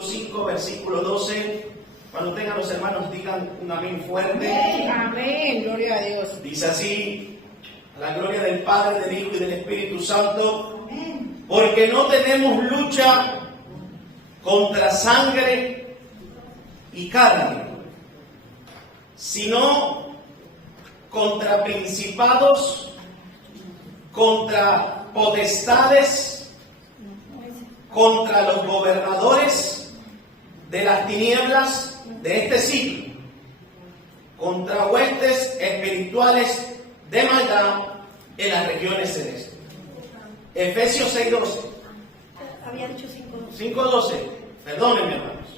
5, versículo 12. Cuando tengan los hermanos, digan un amén fuerte. Amén, gloria a Dios. Dice así: a la gloria del Padre, del Hijo y del Espíritu Santo. Porque no tenemos lucha contra sangre y carne, sino contra principados, contra potestades, contra los gobernadores de las tinieblas de este siglo, contra huestes espirituales de maldad en las regiones celestes. Efesios 6:12. Había dicho 5:12. 5:12. Perdónenme, hermanos.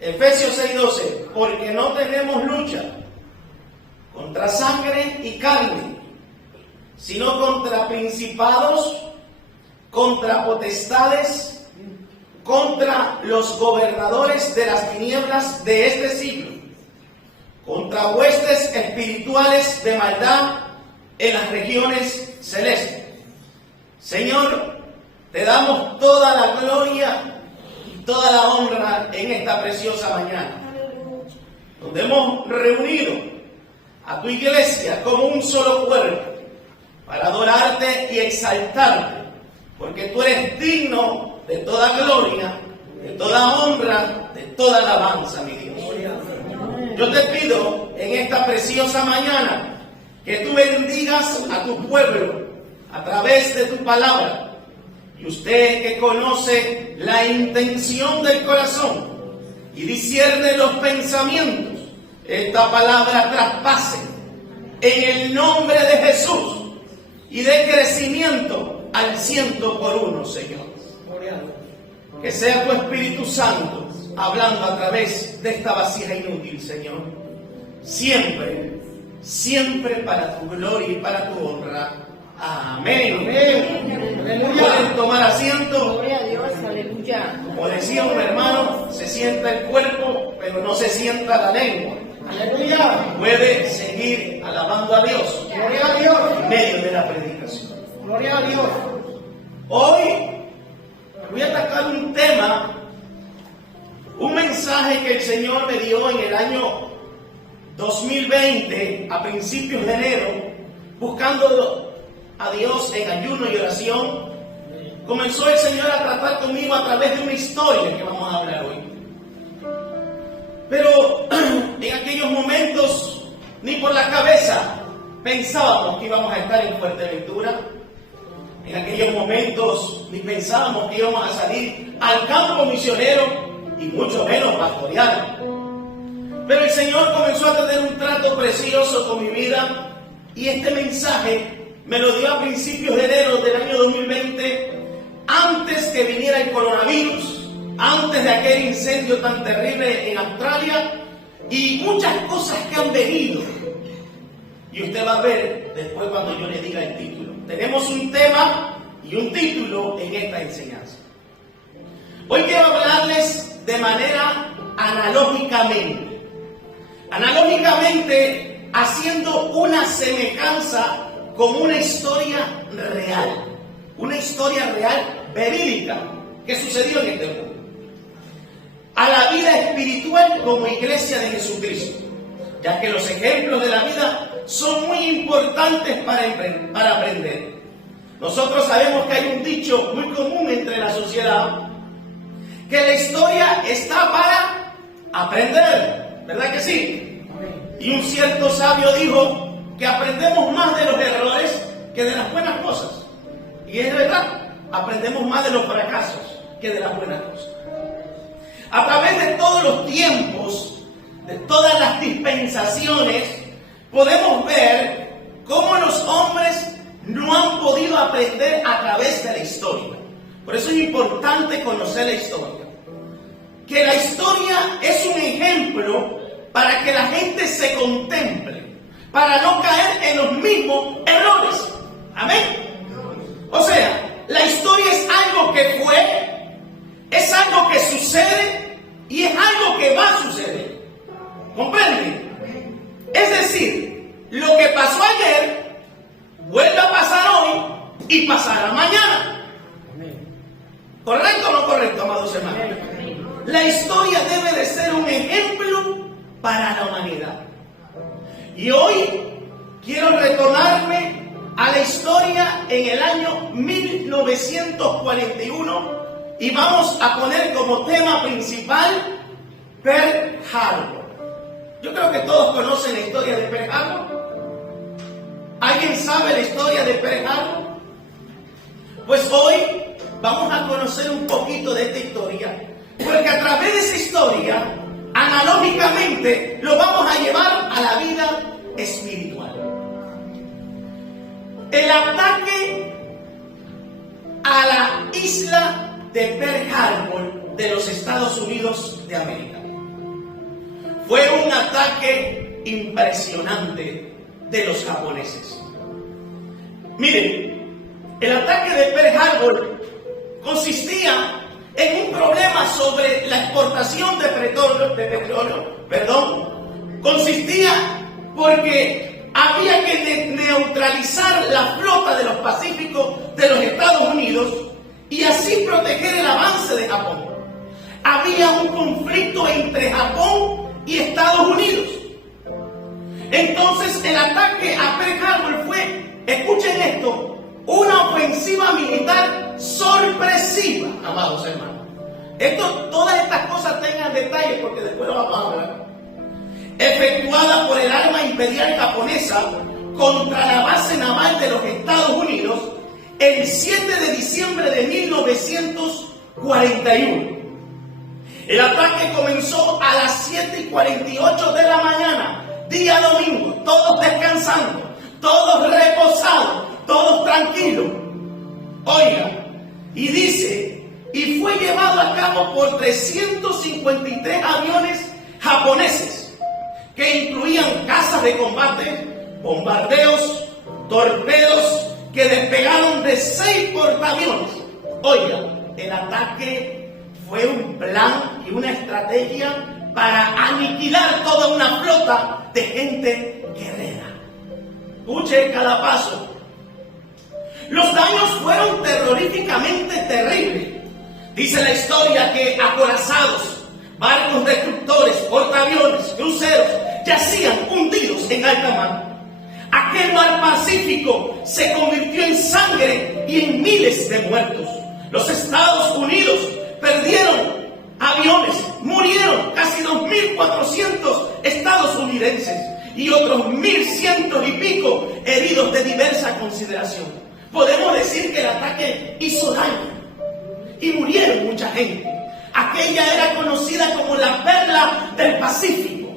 Efesios 6:12. Porque no tenemos lucha contra sangre y carne, sino contra principados, contra potestades, contra los gobernadores de las tinieblas de este siglo, contra huestes espirituales de maldad en las regiones celestes. Señor, te damos toda la gloria y toda la honra en esta preciosa mañana, donde hemos reunido a tu iglesia como un solo cuerpo para adorarte y exaltarte, porque tú eres digno de toda gloria, de toda honra, de toda alabanza, mi Dios. Yo te pido en esta preciosa mañana que tú bendigas a tu pueblo a través de tu palabra. Y usted que conoce la intención del corazón y discierne los pensamientos, esta palabra traspase en el nombre de Jesús y de crecimiento al 100%, Señor. Que sea tu Espíritu Santo hablando a través de esta vasija inútil, Señor. Siempre, siempre para tu gloria y para tu honra. Amén. Pueden tomar asiento. Gloria a Dios, aleluya. Como decía un hermano, se sienta el cuerpo, pero no se sienta la lengua. Aleluya. Puede seguir alabando a Dios Gloria a Dios. en medio de la predicación. Gloria a Dios. Hoy voy a atacar un tema, un mensaje que el Señor me dio en el año 2020, a principios de enero, buscando a Dios en ayuno y oración. Comenzó el Señor a tratar conmigo a través de una historia que vamos a hablar hoy. Pero en aquellos momentos, ni por la cabeza pensábamos que íbamos a estar en Fuerteventura. En aquellos momentos ni pensábamos que íbamos a salir al campo misionero y mucho menos pastorear. Pero el Señor comenzó a tener un trato precioso con mi vida y este mensaje me lo dio a principios de enero del año 2020, antes que viniera el coronavirus, antes de aquel incendio tan terrible en Australia y muchas cosas que han venido. Y usted va a ver después cuando yo le diga el título. Tenemos un tema y un título en esta enseñanza. Hoy quiero hablarles de manera analógicamente. Analógicamente, haciendo una semejanza con una historia real. Una historia real, verídica, que sucedió en este mundo. A la vida espiritual como iglesia de Jesucristo. Ya que los ejemplos de la vida son muy importantes para aprender. Nosotros sabemos que hay un dicho muy común entre la sociedad, que la historia está para aprender, ¿verdad que sí? Y un cierto sabio dijo que aprendemos más de los errores que de las buenas cosas. Y es verdad, aprendemos más de los fracasos que de las buenas cosas. A través de todos los tiempos, de todas las dispensaciones, podemos ver cómo los hombres no han podido aprender a través de la historia. Por eso es importante conocer la historia. Que la historia es un ejemplo para que la gente se contemple, para no caer en los mismos errores. Amén. O sea, la historia es algo que fue, es algo que sucede y es algo que va a suceder. ¿Comprenden? Es decir, lo que pasó ayer vuelve a pasar hoy y pasará mañana. ¿Correcto o no correcto, amados hermanos? la historia debe de ser un ejemplo para la humanidad. Y hoy quiero retornarme a la historia en el año 1941 y vamos a poner como tema principal Pearl Harbor. Yo creo que todos conocen la historia de Pearl Harbor. ¿Alguien sabe la historia de Pearl Harbor? Pues hoy vamos a conocer un poquito de esta historia, porque a través de esa historia, analógicamente, lo vamos a llevar a la vida espiritual. El ataque a la isla de Pearl Harbor de los Estados Unidos de América fue un ataque impresionante de los japoneses. Miren, el ataque de Pearl Harbor consistía en un problema sobre la exportación de petróleo, consistía porque había que neutralizar la flota de los Pacíficos de los Estados Unidos y así proteger el avance de Japón. Había un conflicto entre Japón y Estados Unidos. Entonces el ataque a Pearl Harbor fue, escuchen esto, una ofensiva militar sorpresiva, amados hermanos. Todas estas cosas tengan detalles porque después lo vamos a hablar. Efectuada por el arma imperial japonesa contra la base naval de los Estados Unidos el 7 de diciembre de 1941. El ataque comenzó a las 7:48 de la mañana, día domingo, todos descansando, todos reposados, todos tranquilos. Oiga, y dice, y fue llevado a cabo por 353 aviones japoneses, que incluían cazas de combate, bombardeos, torpedos, que despegaron de 6 portaaviones. Oiga, el ataque fue un plan y una estrategia para aniquilar toda una flota de gente guerrera. Escuche cada paso. Los daños fueron terroríficamente terribles. Dice la historia que acorazados, barcos destructores, portaaviones, cruceros, yacían hundidos en alta mar. Aquel mar Pacífico se convirtió en sangre y en miles de muertos. Los Estados Unidos perdieron aviones, murieron casi 2.400 estadounidenses y otros 1.100 y pico heridos de diversa consideración. Podemos decir que el ataque hizo daño y murieron mucha gente. Aquella era conocida como la perla del Pacífico.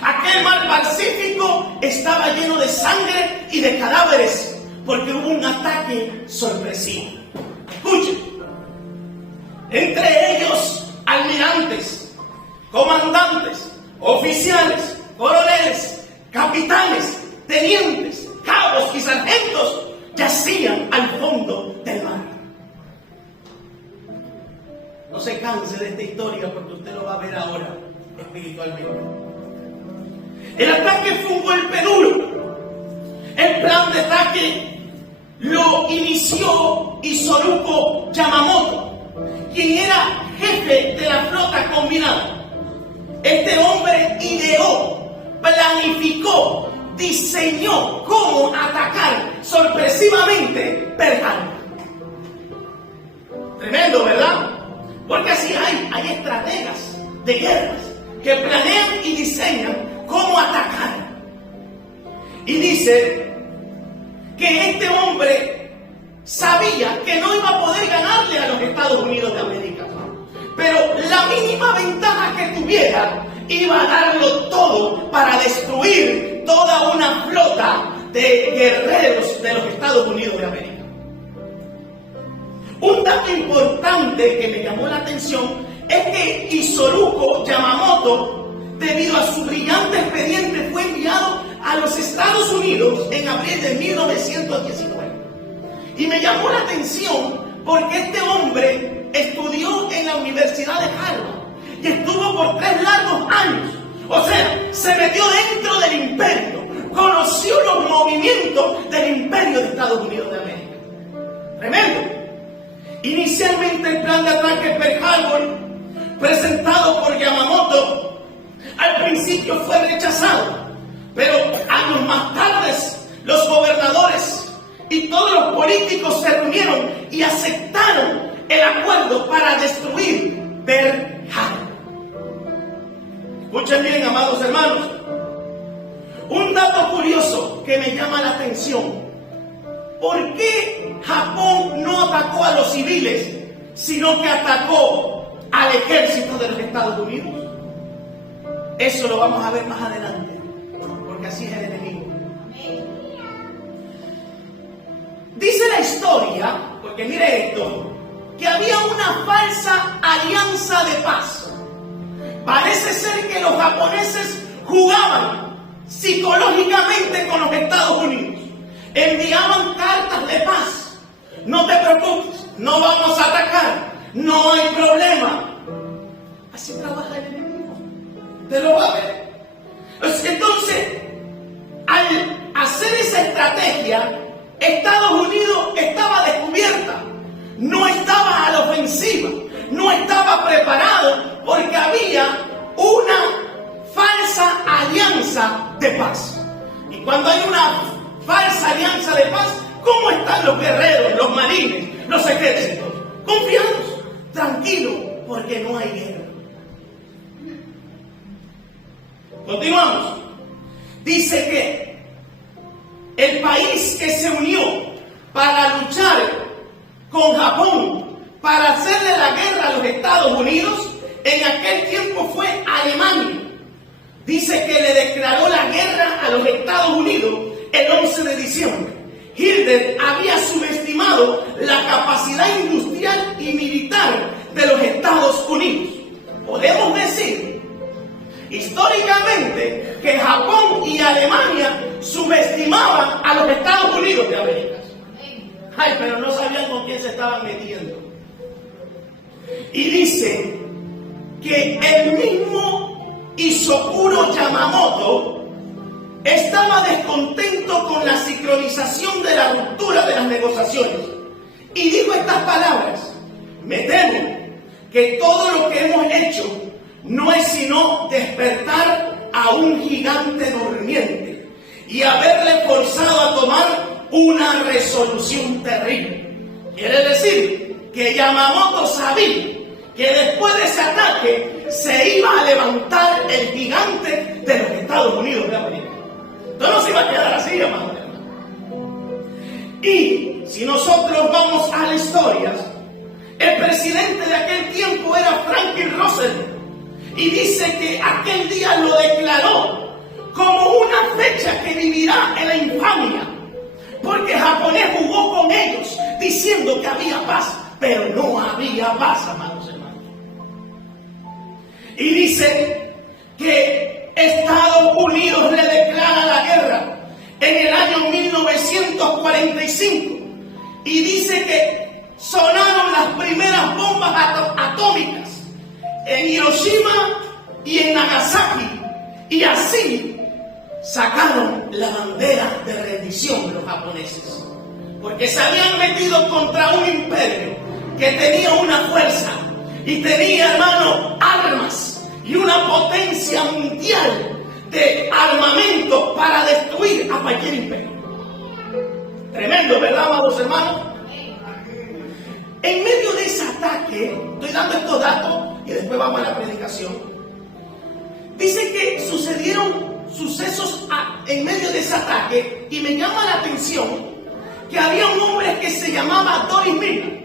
Aquel mar Pacífico estaba lleno de sangre y de cadáveres porque hubo un ataque sorpresivo. Escuchen, entre ellos almirantes, comandantes, oficiales, coroneles, capitanes, tenientes, cabos y sargentos yacían al fondo del mar. No se canse de esta historia porque usted lo va a ver ahora espiritualmente. El ataque fue un golpe duro. El plan de ataque lo inició Isoroku Yamamoto, quien era jefe de la flota combinada. Este hombre ideó, planificó, diseñó cómo atacar sorpresivamente Pearl Harbor. Tremendo, ¿verdad? Porque así hay estrategas de guerras que planean y diseñan cómo atacar. Y dice que este hombre sabía que no iba a poder ganarle a los Estados Unidos de América, pero la mínima ventaja que tuviera iba a darlo todo para destruir toda una flota de guerreros de los Estados Unidos de América. Un dato importante que me llamó la atención es que Isoroku Yamamoto, debido a su brillante expediente, fue enviado a los Estados Unidos en abril de 1919. Y me llamó la atención porque este hombre estudió en la Universidad de Harvard y estuvo por 3 largos años. O sea, se metió dentro del imperio, conoció los movimientos del imperio de Estados Unidos de América. Tremendo. Inicialmente el plan de ataque Pearl Harbor presentado por Yamamoto, al principio fue rechazado, pero años más tarde los gobernadores y todos los políticos se reunieron y aceptaron el acuerdo para destruir Pearl Harbor. Escuchen bien, amados hermanos, un dato curioso que me llama la atención. ¿Por qué Japón no atacó a los civiles, sino que atacó al ejército de los Estados Unidos? Eso lo vamos a ver más adelante, porque así es el enemigo. Dice la historia, porque mire esto, que había una falsa alianza de paz. Parece ser que los japoneses jugaban psicológicamente con los Estados Unidos. Enviaban cartas de paz. No te preocupes, no vamos a atacar, no hay problema. Así trabaja el enemigo. Te lo va a ver. Entonces, al hacer esa estrategia, Estados Unidos estaba descubierta. No estaba a la ofensiva, no estaba preparado porque había una falsa alianza de paz. Y cuando hay una falsa alianza de paz, ¿cómo están los guerreros, los marines, los ejércitos? Confiados, tranquilos, porque no hay guerra. Continuamos. Dice que el país que se unió para luchar con Japón, para hacerle la guerra a los Estados Unidos, en aquel tiempo fue Alemania. Dice que le declaró la guerra a los Estados Unidos el 11 de diciembre. Hitler había subestimado la capacidad industrial y militar de los Estados Unidos. Podemos decir, históricamente, que Japón y Alemania subestimaban a los Estados Unidos de América. Ay, pero no sabían con quién se estaban metiendo. Y dice que el mismo Isokuro Yamamoto estaba descontento con la sincronización de la ruptura de las negociaciones y dijo estas palabras: me temo que todo lo que hemos hecho no es sino despertar a un gigante durmiente y haberle forzado a tomar una resolución terrible. Quiere decir que Yamamoto sabía que después de ese ataque se iba a levantar el gigante de los Estados Unidos de América. Entonces no se iba a quedar así, hermano. Y si nosotros vamos a la historia, el presidente de aquel tiempo era Franklin Roosevelt, y dice que aquel día lo declaró como una fecha que vivirá en la infamia, porque el japonés jugó con ellos diciendo que había paz, pero no había paz, amados hermanos. Y dice que Estados Unidos le declara la guerra en el año 1945 y dice que sonaron las primeras bombas atómicas en Hiroshima y en Nagasaki, y así sacaron la bandera de rendición los japoneses, porque se habían metido contra un imperio que tenía una fuerza y tenía, hermano, armas y una potencia mundial de armamento para destruir a cualquier imperio. Tremendo, ¿verdad, amados hermanos? En medio de ese ataque, estoy dando estos datos y después vamos a la predicación. Dice que sucedieron sucesos en medio de ese ataque, y me llama la atención que había un hombre que se llamaba Doris Miller,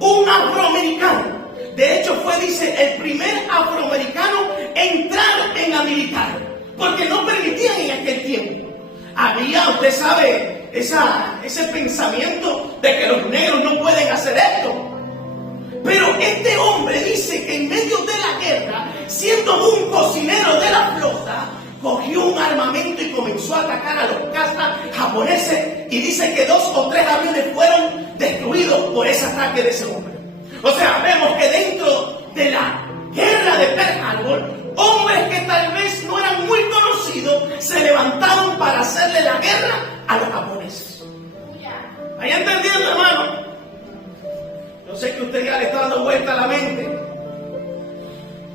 un afroamericano. De hecho fue, dice, el primer afroamericano en entrar en la militar, porque no permitían en aquel tiempo. Había, usted sabe, ese pensamiento de que los negros no pueden hacer esto. Pero este hombre dice que en medio de la guerra, siendo un cocinero de la flota, cogió un armamento y comenzó a atacar a los cazas japoneses, y dice que 2 o 3 aviones fueron destruidos por ese ataque de ese hombre. O sea, vemos que dentro de la guerra de Pearl Harbor, hombres que tal vez no eran muy conocidos se levantaron para hacerle la guerra a los japoneses. ¿Ahí entendiendo, hermano? Yo sé que usted ya le está dando vuelta a la mente.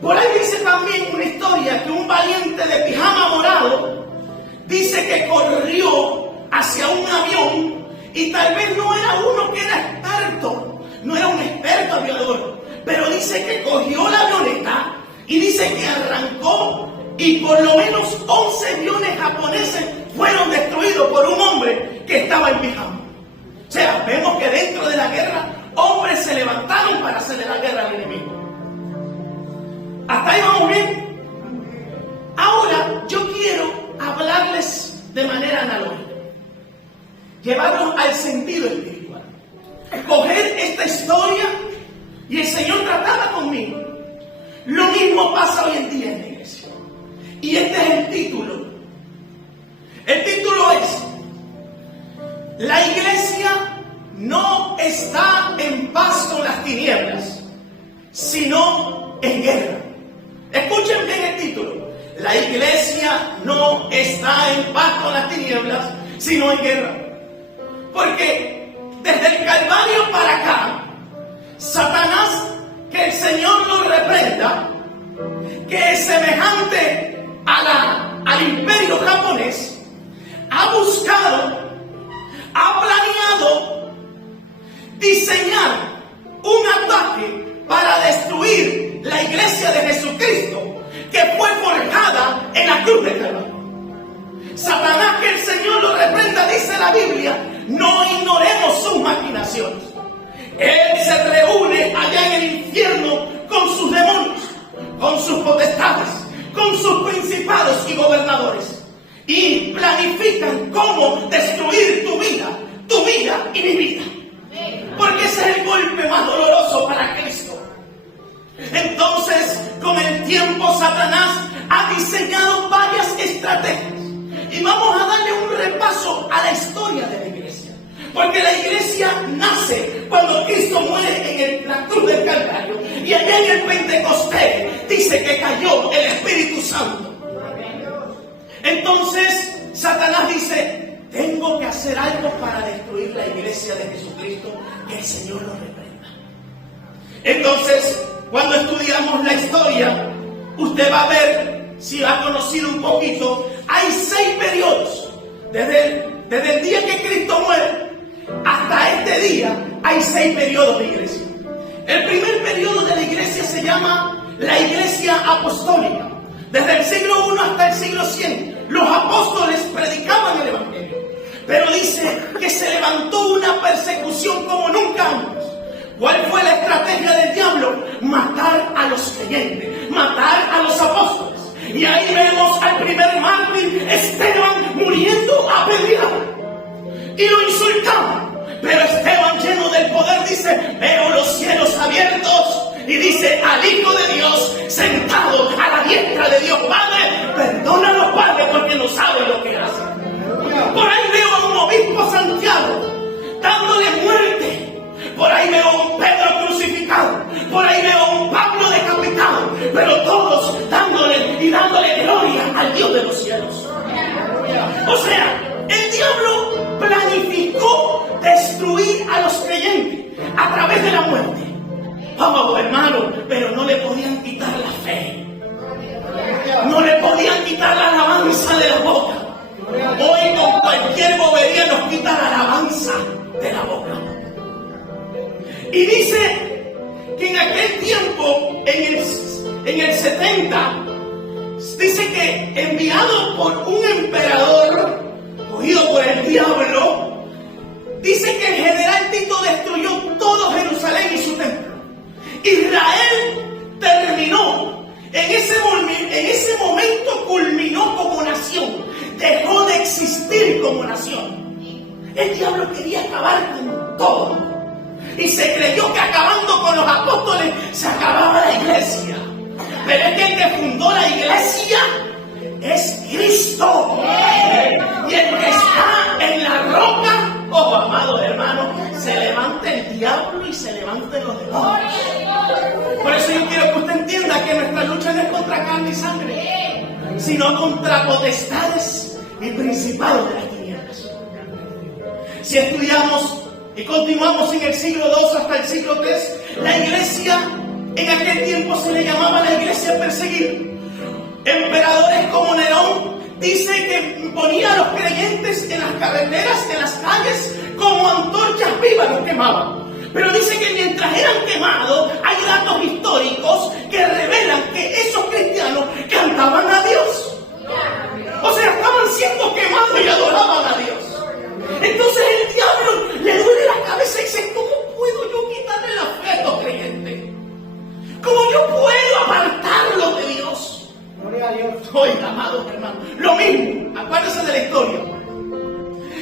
Por ahí dice también una historia que un valiente de pijama morado dice que corrió hacia un avión y tal vez no era uno que era experto, no era un experto aviador, pero dice que cogió la avioneta y dice que arrancó y por lo menos 11 aviones japoneses fueron destruidos por un hombre que estaba en pijama. O sea, vemos que dentro de la guerra hombres se levantaron para hacerle la guerra al enemigo. ¿Hasta ahí vamos bien? Ahora yo quiero hablarles de manera analógica, llevarlos al sentido espiritual, coger esta historia y el Señor trataba conmigo. Lo mismo pasa hoy en día en la iglesia. Y este es el título. El título es: la iglesia no está en paz con las tinieblas, sino en guerra. Escuchen bien el título. La iglesia no está en paz con las tinieblas, sino en guerra. Porque desde el Calvario para acá, Satanás, que el Señor lo reprenda, que es semejante al imperio japonés, ha buscado, ha planeado diseñar un ataque para destruir la iglesia de Jesucristo, que fue forjada en la cruz del Calvario. Satanás, que el Señor lo reprenda, dice la Biblia, no ignoremos sus maquinaciones. Él se reúne allá en el infierno con sus demonios, con sus potestades, con sus principados y gobernadores, y planifican cómo destruir tu vida y mi vida. Porque ese es el golpe más doloroso para Cristo. Entonces, con el tiempo, Satanás ha diseñado varias estrategias. Y vamos a darle un repaso a la historia de la iglesia. Porque la iglesia nace cuando Cristo muere en la cruz del Calvario. Y allá en el Pentecostés dice que cayó el Espíritu Santo. Entonces, Satanás dice: tengo que hacer algo para destruir la iglesia de Jesucristo, que el Señor lo reprenda. Entonces, cuando estudiamos la historia, usted va a ver, si ha conocido un poquito, hay 6 periodos. Desde el día que Cristo muere hasta este día, hay 6 periodos de iglesia. El primer periodo de la iglesia se llama la iglesia apostólica. Desde el siglo I hasta el siglo 100, los apóstoles predicaban el evangelio. Pero dice que se levantó una persecución como nunca antes. ¿Cuál fue la estrategia del diablo? Matar a los creyentes, matar a los apóstoles. Y ahí vemos al primer mártir, Esteban, muriendo apedreado. Y lo insultaban. Pero Esteban, lleno del poder, dice: veo los cielos abiertos. Y dice al Hijo de Dios sentado a la diestra de Dios Padre: perdónalos, Padre, porque no saben lo que hacen. Por ahí veo a un obispo Santiago dándole muerte. Por ahí veo a un Pedro crucificado. Por ahí veo a un Pablo decapitado. Pero todos dándole gloria al Dios de los cielos. O sea, el diablo planificó destruir a los creyentes a través de la muerte. Vamos, hermano, pero no le podían quitar la fe. No le podían quitar la alabanza de la boca. Hoy con cualquier bobería nos quita la alabanza de la boca. Y dice que en aquel tiempo, en el 70, dice que enviado por un emperador, cogido por el diablo, dice que el general Tito destruyó todo Jerusalén y su templo. Israel terminó, en ese momento culminó como nación, dejó de existir como nación. El diablo quería acabar con todo. Y se creyó que acabando con los apóstoles se acababa la iglesia. Pero es que el que fundó la iglesia es Cristo. Y el que está en la roca, oh amados hermanos, se levanta el diablo y se levantan los demonios. Por eso yo quiero que usted entienda que nuestra lucha no es contra carne y sangre, sino contra potestades y principados de las tinieblas. Si estudiamos y continuamos en el siglo II hasta el siglo III, la iglesia En aquel tiempo se le llamaba la iglesia perseguida. Emperadores como Nerón dice que ponía a los creyentes en las carreteras, en las calles, como antorchas vivas los quemaban. Pero dice que mientras eran quemados, hay datos históricos que revelan que esos cristianos cantaban a Dios. O sea, estaban siendo quemados y adoraban a Dios. Entonces el diablo le duele la cabeza y dice, ¿cómo puedo yo quitarle la fe a estos creyentes? ¿Cómo yo puedo apartarlo de Dios? Gloria a Dios. Oiga, amados hermanos, lo mismo, acuérdense de la historia.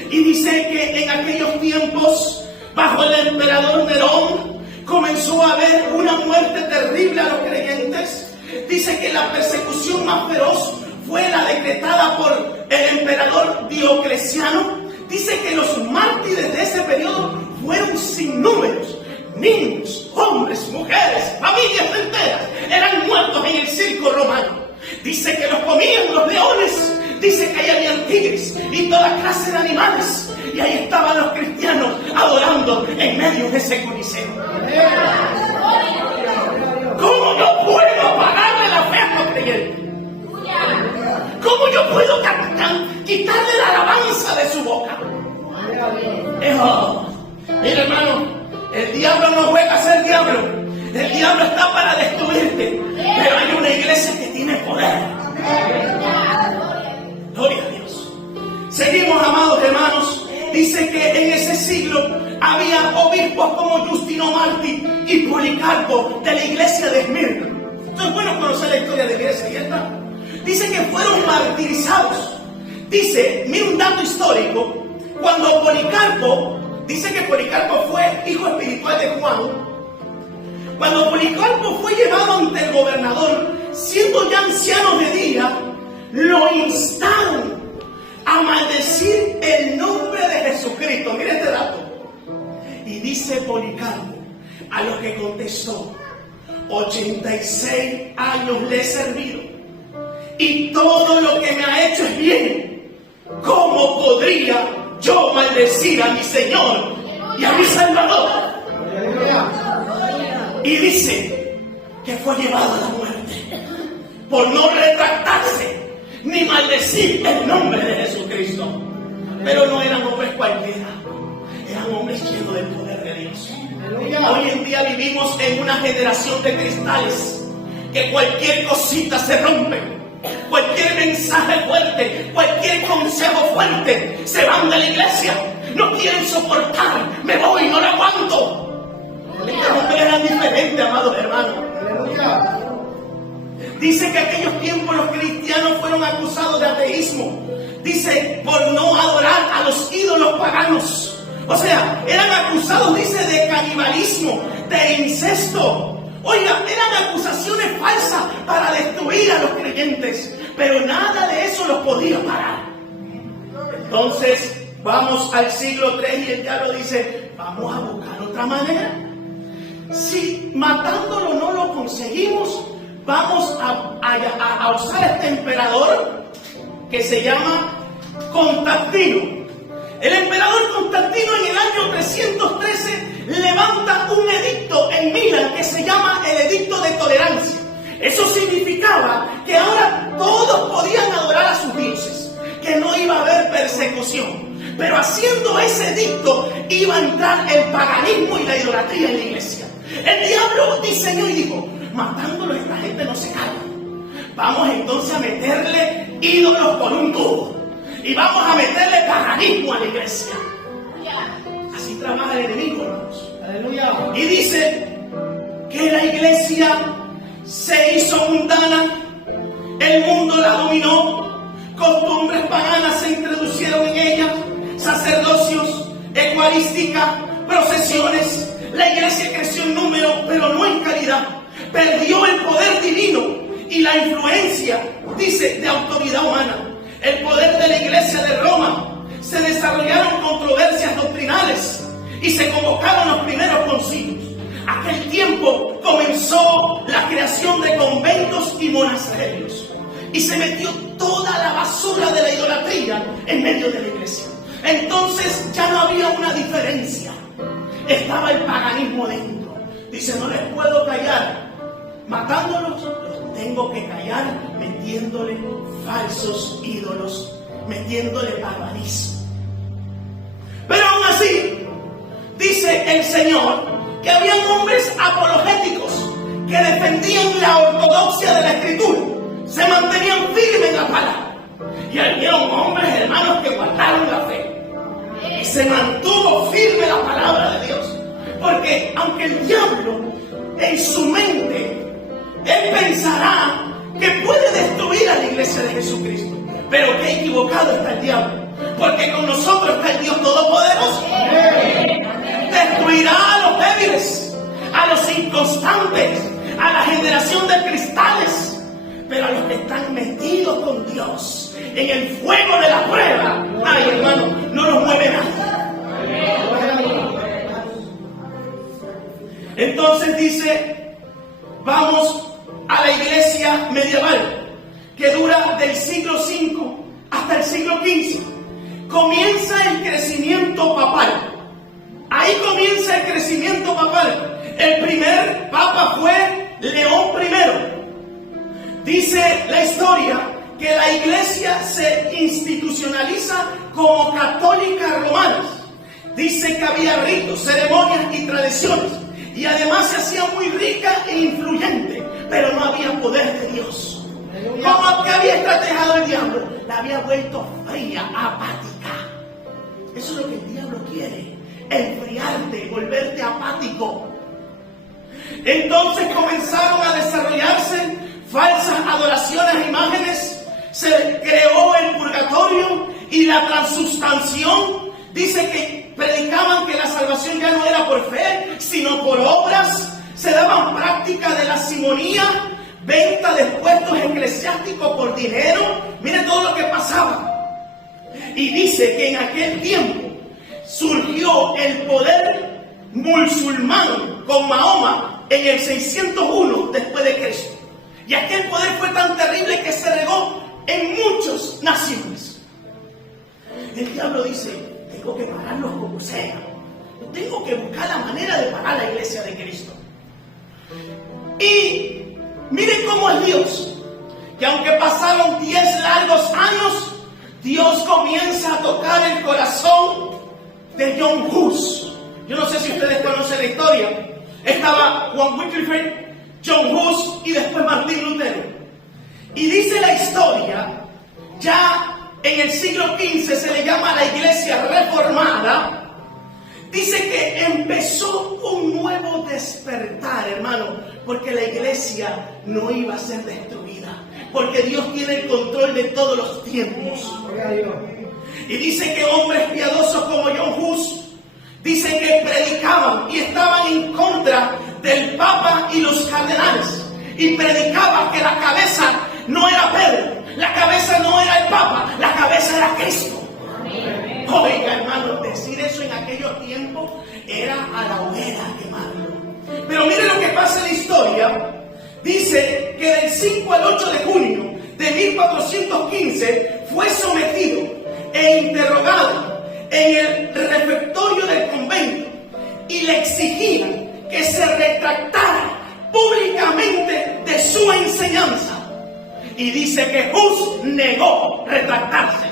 Y dice que en aquellos tiempos, bajo el emperador Nerón, comenzó a haber una muerte terrible a los creyentes. Dice que la persecución más feroz fue la decretada por el emperador Diocleciano. Dice que los mártires de ese periodo fueron sin números. Niños, hombres, mujeres, familias enteras eran muertos en el circo romano. Dice que los comían los leones. Dice que ahí habían tigres y toda clase de animales. Y ahí estaban los cristianos adorando en medio de ese coliseo. ¿Cómo yo puedo apagarle la fe a los creyentes? ¿Cómo yo puedo quitarle la alabanza de su boca? Mira, hermano, el diablo no juega a ser diablo. El diablo está para destruirte. Pero hay una iglesia que tiene poder. Gloria a Dios. Seguimos, amados hermanos. Dice que en ese siglo había obispos como Justino Mártir y Policarpo de la iglesia de Esmirna. Entonces, bueno, conocer la historia de la iglesia, ¿ya está? Dice que fueron martirizados. Dice, mira un dato histórico, cuando Policarpo, dice que Policarpo fue hijo espiritual de Juan. Cuando Policarpo fue llevado ante el gobernador, siendo ya anciano de día, lo instaron a maldecir el nombre de Jesucristo. Mire este dato. Y dice Policarpo, a lo que contestó, 86 años le he servido y todo lo que me ha hecho es bien. ¿Cómo podría yo maldecir a mi Señor y a mi Salvador? Y dice que fue llevado a la muerte por no retractarse ni maldecir el nombre de Jesucristo. Pero no eran hombres cualquiera, eran hombres llenos del poder de Dios. Hoy en día vivimos en una generación de cristales que cualquier cosita se rompe, cualquier mensaje fuerte, cualquier consejo fuerte, se van de la iglesia, no quieren soportar, me voy, no lo aguanto. Estos hombres eran diferentes, amados hermanos. Dice que en aquellos tiempos los cristianos fueron acusados de ateísmo. Dice, por no adorar a los ídolos paganos. O sea, eran acusados, dice, de canibalismo, de incesto. Oiga, eran acusaciones falsas para destruir a los creyentes. Pero nada de eso los podía parar. Entonces, vamos al siglo III y el diablo dice, vamos a buscar otra manera. Si matándolo no lo conseguimos, vamos a usar este emperador que se llama Constantino. El emperador Constantino en el año 313 levanta un edicto en Milán que se llama el Edicto de Tolerancia. Eso significaba que ahora todos podían adorar a sus dioses, que no iba a haber persecución. Pero haciendo ese edicto iba a entrar el paganismo y la idolatría en la iglesia. El diablo diseñó y dijo, matándolo esta gente no se calma. Vamos entonces a meterle ídolos por un tubo. Y vamos a meterle paganismo a la iglesia. Así trabaja el enemigo, hermanos. Aleluya. Y dice que la iglesia se hizo mundana, el mundo la dominó, costumbres paganas se introducieron en ella, sacerdocios, eucarística, procesiones. La iglesia creció en número, pero no en calidad. Perdió el poder divino y la influencia, dice, de autoridad humana. El poder de la iglesia de Roma. Se desarrollaron controversias doctrinales y se convocaron los primeros concilios. Aquel tiempo comenzó la creación de conventos y monasterios y se metió toda la basura de la idolatría en medio de la iglesia. Entonces ya no había una diferencia, estaba el paganismo dentro. Dice, no les puedo callar matándolos, los tengo que callar metiéndole falsos ídolos, metiéndole barbarismo. Pero aún así, dice el Señor que habían hombres apologéticos que defendían la ortodoxia de la Escritura, se mantenían firmes en la palabra. Y había hombres, hermanos, que guardaron la fe y se mantuvo firme la palabra de Dios. Porque aunque el diablo en su mente, él pensará que puede destruir a la iglesia de Jesucristo, pero que equivocado está el diablo, porque con nosotros está el Dios Todopoderoso. Destruirá a los débiles, a los inconstantes, a la generación de cristales, pero a los que están metidos con Dios en el fuego de la prueba, ay hermano, no nos mueve nada. Entonces dice, vamos a la iglesia medieval, que dura del siglo V hasta el siglo XV. Comienza el crecimiento papal. Ahí comienza el crecimiento papal. El primer papa fue León I. Dice la historia que la iglesia se institucionaliza como católica romana. Dice que había ritos, ceremonias y tradiciones. Y además se hacía muy rica e influyente, pero no había poder de Dios. ¿Cómo que había estrategiado el diablo? La había vuelto fría, apática. Eso es lo que el diablo quiere, enfriarte, volverte apático. Entonces comenzaron a desarrollarse falsas adoraciones a imágenes, se creó el purgatorio y la transubstanciación. Dice que predicaban que la salvación ya no era por fe, sino por obras. Se daban práctica de la simonía, venta de puestos eclesiásticos por dinero. Miren todo lo que pasaba. Y dice que en aquel tiempo surgió el poder musulmán con Mahoma en el 601 después de Cristo. Y aquel poder fue tan terrible que se regó en muchas naciones. El diablo dice, tengo que pararlos como sea. Tengo que buscar la manera de parar la iglesia de Cristo. Y miren cómo es Dios. Que aunque pasaron 10 largos años, Dios comienza a tocar el corazón de John Hus. Yo no sé si ustedes conocen la historia. Estaba Juan Wycliffe, John Hus y después Martín Lutero. Y dice la historia, ya en el siglo XV se le llama la iglesia reformada. Dice que empezó un nuevo despertar, hermano, porque la iglesia no iba a ser destruida, porque Dios tiene el control de todos los tiempos. Y dice que hombres piadosos como John Hus, dice que predicaban y estaban en contra del Papa y los cardenales, y predicaban que la cabeza no era Pedro, la cabeza no era el Papa, la cabeza era Cristo. Oiga, hermano, decir eso en aquellos tiempos era a la hoguera quemarlo. Pero mire lo que pasa en la historia. Dice que del 5 al 8 de junio de 1415 fue sometido e interrogado en el refectorio del convento y le exigían que se retractara públicamente de su enseñanza. Y dice que Hus negó retractarse,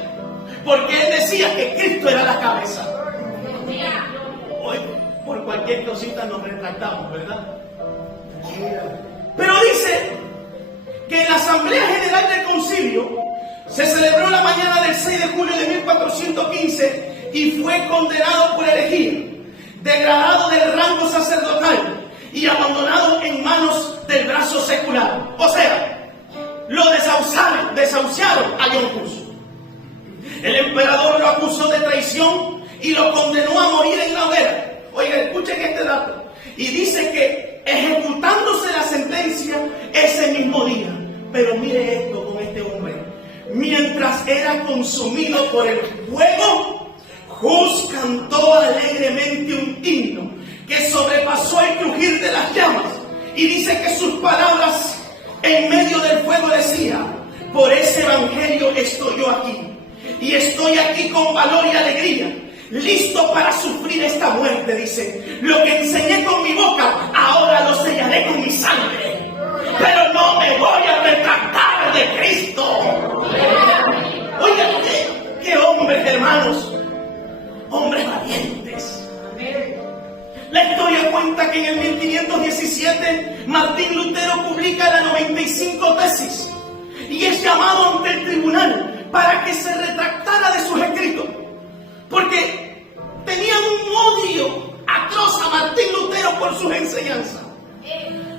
porque él decía que Cristo era la cabeza. Hoy, por cualquier cosita nos retractamos, ¿verdad? Pero dice que en la Asamblea General del Concilio se celebró la mañana del 6 de julio de 1415 y fue condenado por herejía, degradado del rango sacerdotal y abandonado en manos del brazo secular. O sea, lo desahuciaron a John Hus. El emperador lo acusó de traición y lo condenó a morir en la hoguera. Oiga, escuchen este dato. Y dice que ejecutándose la sentencia ese mismo día. Pero mire esto con este hombre. Mientras era consumido por el fuego, Hus cantó alegremente un himno que sobrepasó el crujir de las llamas. Y dice que sus palabras en medio del fuego decía: por ese evangelio estoy yo aquí. Y estoy aquí con valor y alegría, listo para sufrir esta muerte, dice. Lo que enseñé con mi boca, ahora lo sellaré con mi sangre. pero no me voy a retractar de Cristo. Oigan, qué hombres, hermanos, hombres valientes. La historia cuenta que en el 1517 Martín Lutero publica la 95 tesis y es llamado ante el tribunal para que se retractara de sus escritos, porque tenían un odio atroz a Martín Lutero por sus enseñanzas.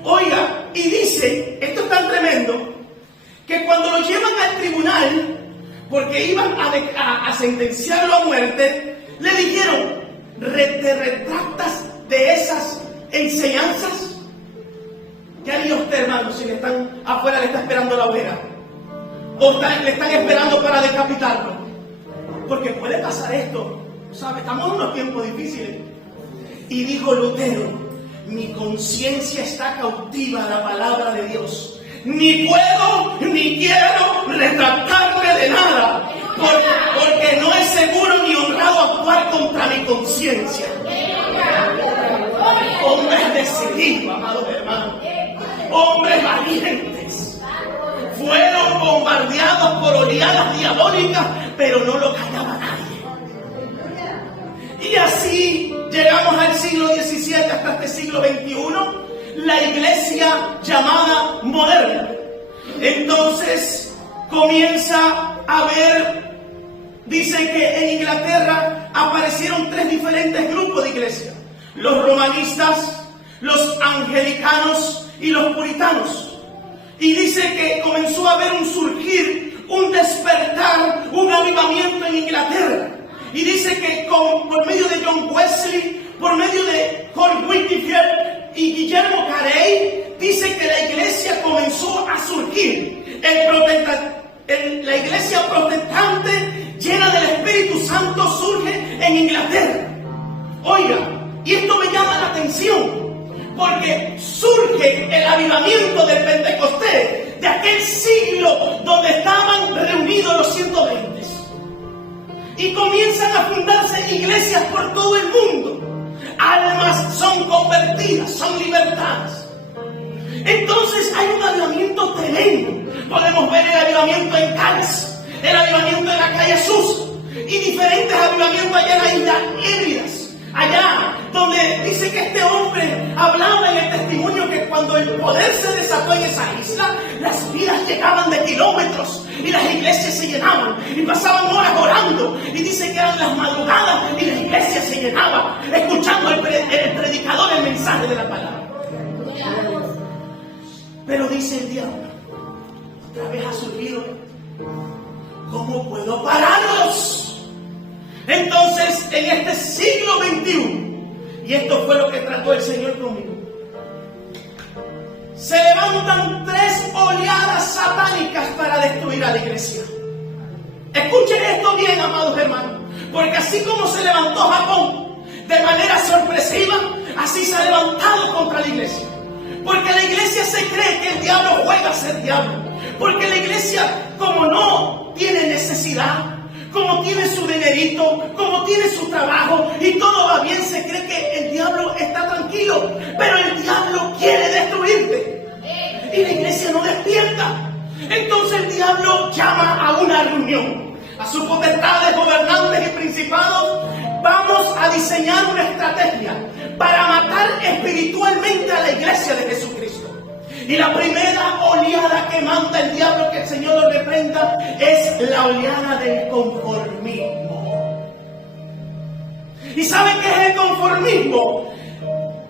Oiga, y dice, esto es tan tremendo, que cuando lo llevan al tribunal, porque iban a sentenciarlo a muerte, le dijeron, ¿te retractas de esas enseñanzas? ¿Qué haría usted, hermano, si afuera le está esperando la hoguera? ¿O le están esperando para decapitarlo? Porque puede pasar esto, ¿sabe? Estamos en unos tiempos difíciles. Y dijo Lutero, mi conciencia está cautiva a la palabra de Dios. Ni puedo ni quiero retractarme de nada, porque no es seguro ni honrado actuar contra mi conciencia. Hombres decididos, amados hermanos, hombres valientes, fueron bombardeados por oleadas diabólicas, pero no lo callaba nadie. Y así llegamos al siglo XVII hasta este siglo XXI, la iglesia llamada moderna. Entonces comienza a haber, dicen que en Inglaterra aparecieron 3 diferentes grupos de iglesia: los romanistas, los angelicanos y los puritanos. Y dice que comenzó a haber un surgir, un despertar, un avivamiento en Inglaterra. Y dice que por medio de John Wesley, por medio de John Whitefield y Guillermo Carey, dice que la iglesia comenzó a surgir. La iglesia protestante llena del Espíritu Santo surge en Inglaterra. Oiga, y esto me llama la atención, porque surge el avivamiento del Pentecostés, de aquel siglo donde estaban reunidos los 120. Y comienzan a fundarse iglesias por todo el mundo. Almas son convertidas, son libertadas. Entonces hay un avivamiento tremendo. Podemos ver el avivamiento en Cádiz, el avivamiento en la calle Susa y diferentes avivamientos allá en las Islas Hébridas. Allá donde dice que este hombre hablaba en el testimonio que cuando el poder se desató en esa isla, las vidas llegaban de kilómetros y las iglesias se llenaban y pasaban horas orando, y dice que eran las madrugadas y las iglesias se llenaban escuchando el predicador el mensaje de la palabra. Pero dice el diablo, otra vez ha surgido, ¿cómo puedo pararlos? Entonces, en este siglo XXI, y esto fue lo que trató el Señor conmigo, se levantan 3 oleadas satánicas para destruir a la iglesia. Escuchen esto bien, amados hermanos, porque así como se levantó Japón de manera sorpresiva, así se ha levantado contra la iglesia. Porque la iglesia se cree que el diablo juega a ser diablo. Porque la iglesia, como no tiene necesidad, como tiene su dinerito, como tiene su trabajo y todo va bien, se cree que el diablo está tranquilo, pero el diablo quiere destruirte y la iglesia no despierta. Entonces el diablo llama a una reunión a sus potestades, gobernantes y principados. Vamos a diseñar una estrategia para matar espiritualmente a la iglesia de Jesucristo. Y la primera oleada que manda el diablo, que el Señor lo reprenda, es la oleada del conformismo. ¿Y saben qué es el conformismo?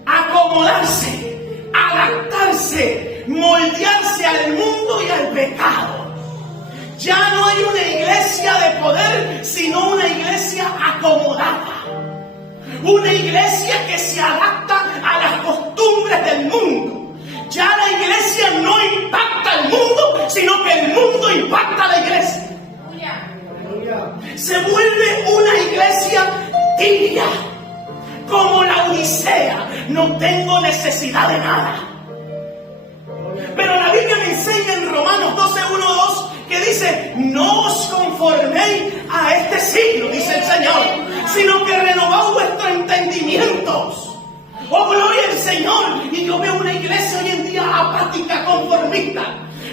Acomodarse, adaptarse, moldearse al mundo y al pecado. Ya no hay una iglesia de poder, sino una iglesia acomodada. Una iglesia que se adapta a las costumbres del mundo. Ya la iglesia no impacta al mundo, sino que el mundo impacta a la iglesia. Se vuelve una iglesia tibia, como la Odisea. No tengo necesidad de nada. Pero la Biblia me enseña en Romanos 12:1-2 que dice: no os conforméis a este siglo, dice el Señor, sino que renovad vuestros entendimientos. Oh, gloria al Señor. Y yo veo una iglesia hoy en día apática, conformista.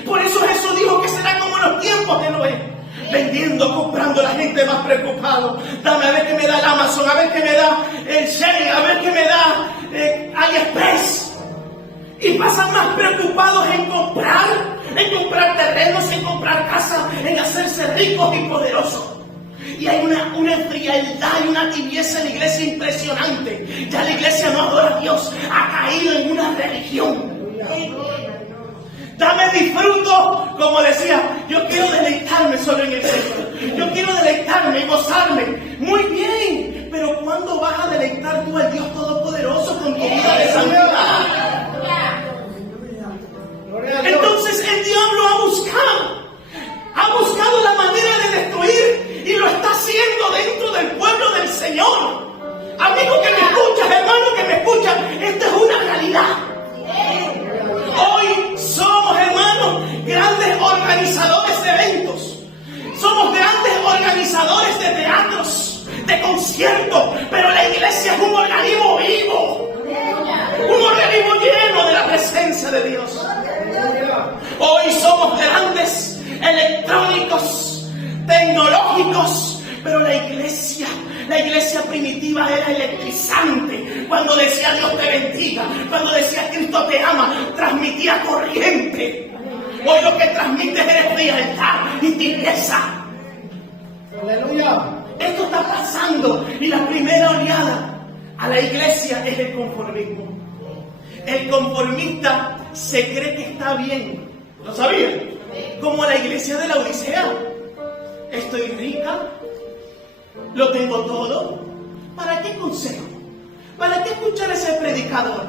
Por eso Jesús dijo que será como en los tiempos de Noé. Vendiendo, comprando, la gente más preocupado. Dame a ver qué me da el Amazon, a ver qué me da el Shell, a ver qué me da AliExpress. Y pasan más preocupados en comprar terrenos, en comprar casas, en hacerse ricos y poderosos. Y hay una frialdad y una tibieza en la iglesia impresionante. Ya la iglesia no adora a Dios, ha caído en una religión. Dame disfruto, como decía, yo quiero deleitarme solo en el Señor. Yo quiero deleitarme y gozarme. Muy bien, pero ¿cuándo vas a deleitar tú al Dios Todopoderoso con tu vida de santidad? Entonces el diablo ha buscado la manera de destruir y lo está haciendo dentro del pueblo del Señor. Amigo que me escuchas, hermano que me escuchas, esta es una realidad. Hoy somos, hermanos, grandes organizadores de eventos. Somos grandes organizadores de teatros, de conciertos, pero la iglesia es un organismo vivo. Un organismo lleno de la presencia de Dios. Hoy somos grandes electrónicos, tecnológicos, pero la iglesia primitiva era electrizante. Cuando decía Dios te bendiga, cuando decía Cristo te ama, transmitía corriente. Hoy lo que transmite es frialdad y tibieza. Aleluya. Esto está pasando y la primera oleada a la iglesia es el conformismo. El conformista se cree que está bien. ¿Lo sabían? Como la iglesia de la Odisea. Estoy rica, lo tengo todo. ¿Para qué consejo? ¿Para qué escuchar a ese predicador?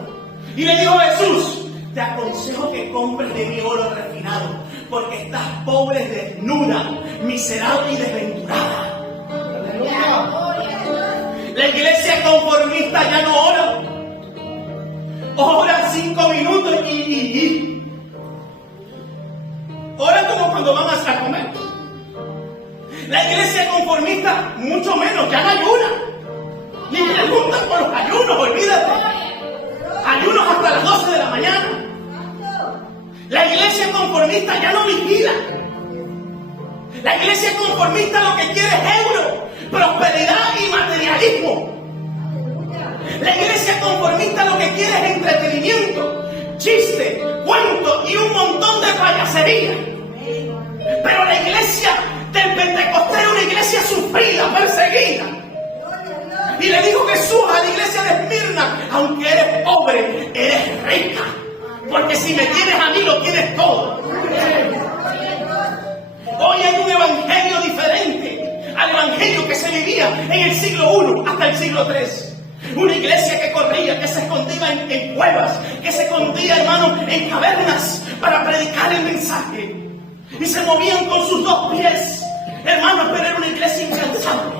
Y le dijo Jesús, te aconsejo que compres de mi oro refinado, porque estás pobre, desnuda, miserable y desventurada. La iglesia conformista ya no ora. Ora 5 minutos y ora como cuando van a comer. La iglesia conformista mucho menos, ya no ayuna. Ni preguntan por los ayunos, olvídate. Ayunos hasta las 12 de la mañana. La iglesia conformista ya no vigila. La iglesia conformista lo que quiere es euro, prosperidad y materialismo. La iglesia conformista lo que quiere es entretenimiento, chiste, cuento y un montón de payasería. Pero la iglesia del Pentecostés era una iglesia sufrida, perseguida. Y le dijo Jesús a la iglesia de Esmirna, aunque eres pobre, eres rica. Porque si me tienes a mí, lo tienes todo. Hoy hay un evangelio diferente al evangelio que se vivía en el siglo I hasta el siglo III. Una iglesia que corría, que se escondía en cuevas, que se escondía, hermano, en cavernas para predicar el mensaje. Y se movían con sus 2 pies. Hermanos, pero era una iglesia incansable.